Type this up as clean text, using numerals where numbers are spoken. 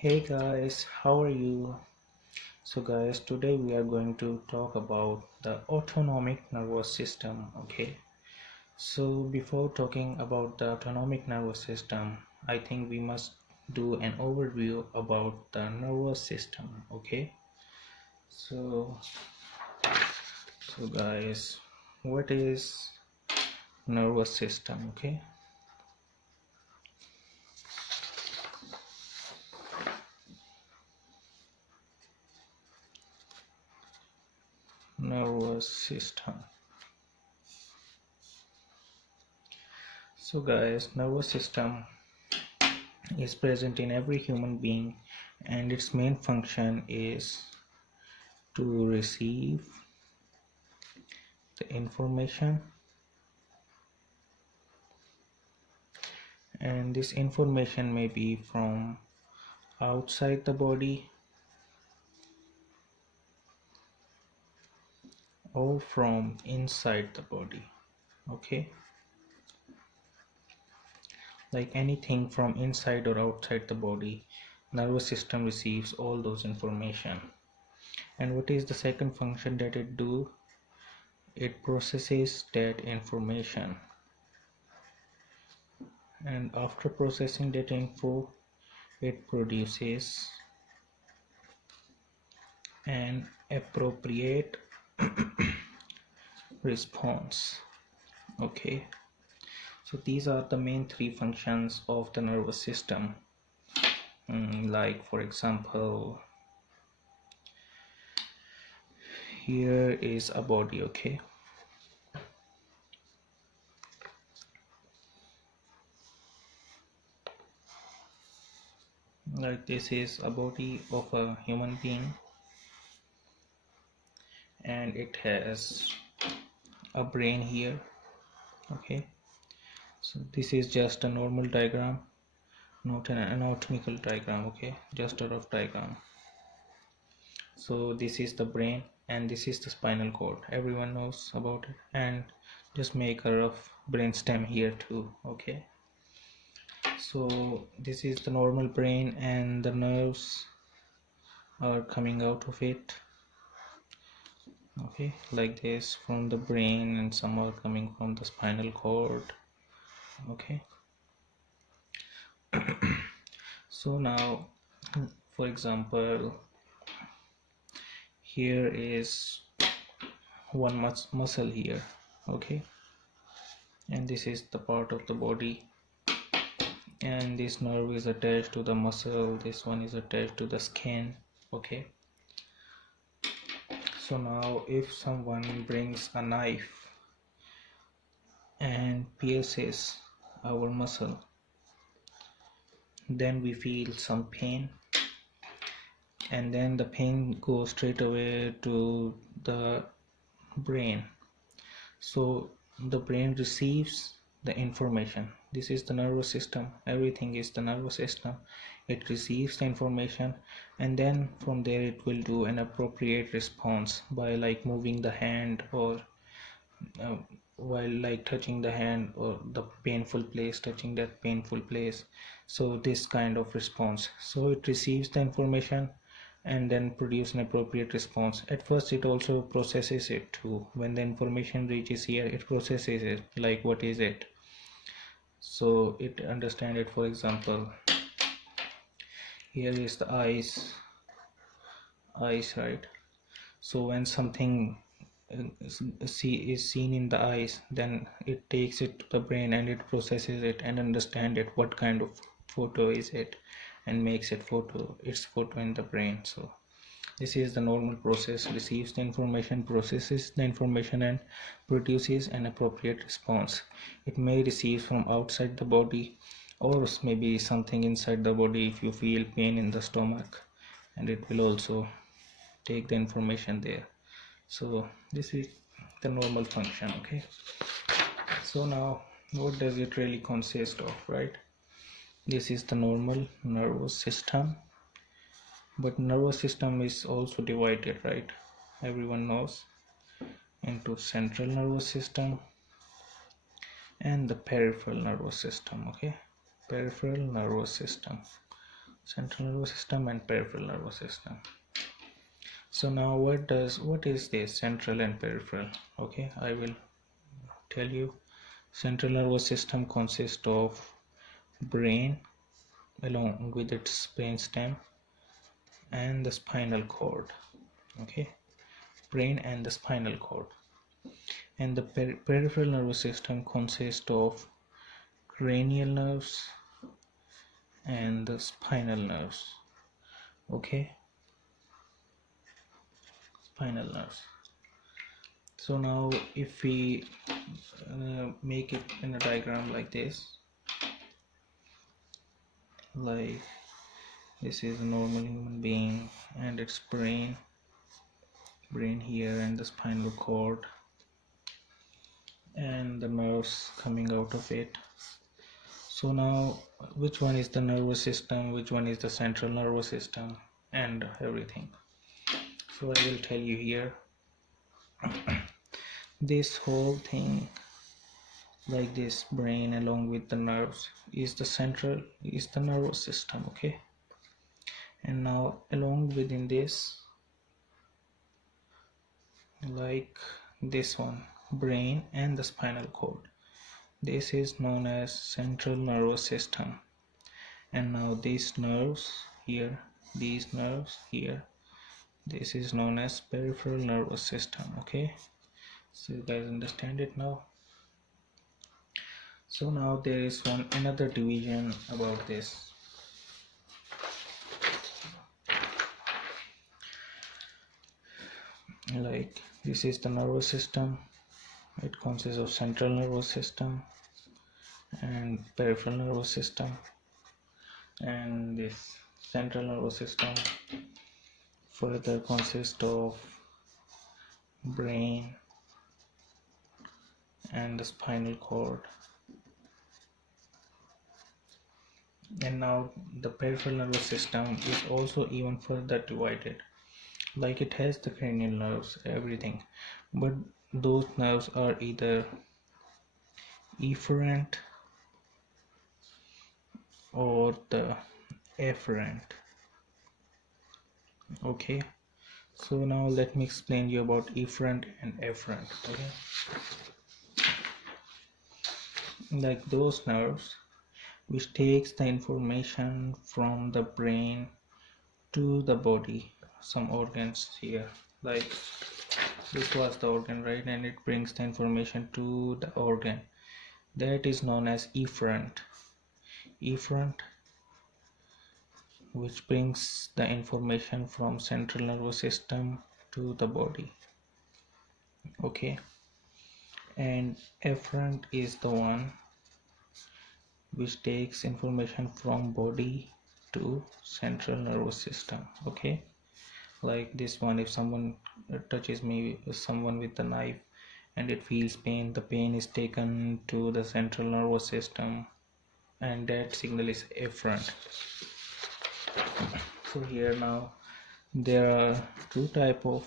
Hey guys, how are you? So guys, today we are going to talk about the autonomic nervous system, okay? So before talking about the autonomic nervous system, I think we must do an overview about the nervous system, okay? So guys, what is nervous system, okay? Nervous system. So guys, nervous system is present in every human being, and its main function is to receive the information, and this information may be from outside the body or from inside the body, okay? Like anything from inside or outside the body, nervous system receives all those information. And what is the second function that it do? It processes that information, and after processing that info, it produces an appropriate response, okay? So these are the main three functions of the nervous system. Like for example, here is a body, okay? Like this is a body of a human being, and it has a brain here, okay? So this is just a normal diagram, not an anatomical diagram, okay? Just a rough diagram. So this is the brain and this is the spinal cord. Everyone knows about it, and just make a rough brainstem here too, okay? So this is the normal brain, and the nerves are coming out of it, okay, like this from the brain, and some are coming from the spinal cord, okay? So now, for example, here is one muscle here, okay, and this is the part of the body, and this nerve is attached to the muscle, this one is attached to the skin, okay? So now if someone brings a knife and pierces our muscle, then we feel some pain, and then the pain goes straight away to the brain. So the brain receives the information. This is the nervous system, everything is the nervous system. It receives the information, and then from there it will do an appropriate response by like moving the hand, or uh, while like touching the hand or the painful place, touching that painful place. So this kind of response, so it receives the information and then produce an appropriate response. At first it also processes it too. When the information reaches here, it processes it, like what is it, so it understand it. For example, here is the eyes, right? So when something is seen in the eyes, then it takes it to the brain and it processes it and understand it, what kind of photo is it, and makes it its photo in the brain. So this is the normal process: receives the information, processes the information, and produces an appropriate response. It may receive from outside the body, or maybe something inside the body. If you feel pain in the stomach, and it will also take the information there. So this is the normal function, okay? So now what does it really consist of, right? This is the normal nervous system, but nervous system is also divided, right? Everyone knows, into central nervous system and the peripheral nervous system, okay? Peripheral nervous system. central nervous system and peripheral nervous system. So now what is this central and peripheral? Okay, I will tell you. Central nervous system consists of brain along with its brain stem and the spinal cord. Okay, brain and the spinal cord. And the peripheral nervous system consists of cranial nerves and the spinal nerves. Okay, spinal nerves. So now if we make it in a diagram like this, like this is a normal human being and its brain here, and the spinal cord and the nerves coming out of it. So now which one is the nervous system, which one is the central nervous system, and everything. So I will tell you here. This whole thing, like this brain along with the nerves, is the nervous system. Okay, and now along within this, like this one, brain and the spinal cord, this is known as central nervous system. And now these nerves here, these nerves here, this is known as peripheral nervous system. Okay, so you guys understand it now. So now there is another division about this. Like this is the nervous system. It consists of central nervous system and peripheral nervous system. And this central nervous system further consists of brain and the spinal cord. And now the peripheral nervous system is also even further divided. Like it has the cranial nerves, everything, but those nerves are either efferent or the afferent. Okay, so now let me explain you about efferent and afferent. Okay, like those nerves which takes the information from the brain to the body, some organs here, like this was the organ, right, and it brings the information to the organ, that is known as efferent. Which brings the information from central nervous system to the body. Okay, and afferent is the one which takes information from body to central nervous system. Okay, like this one, if someone touches someone with a knife and it feels pain, the pain is taken to the central nervous system, and that signal is afferent. So here now there are two type of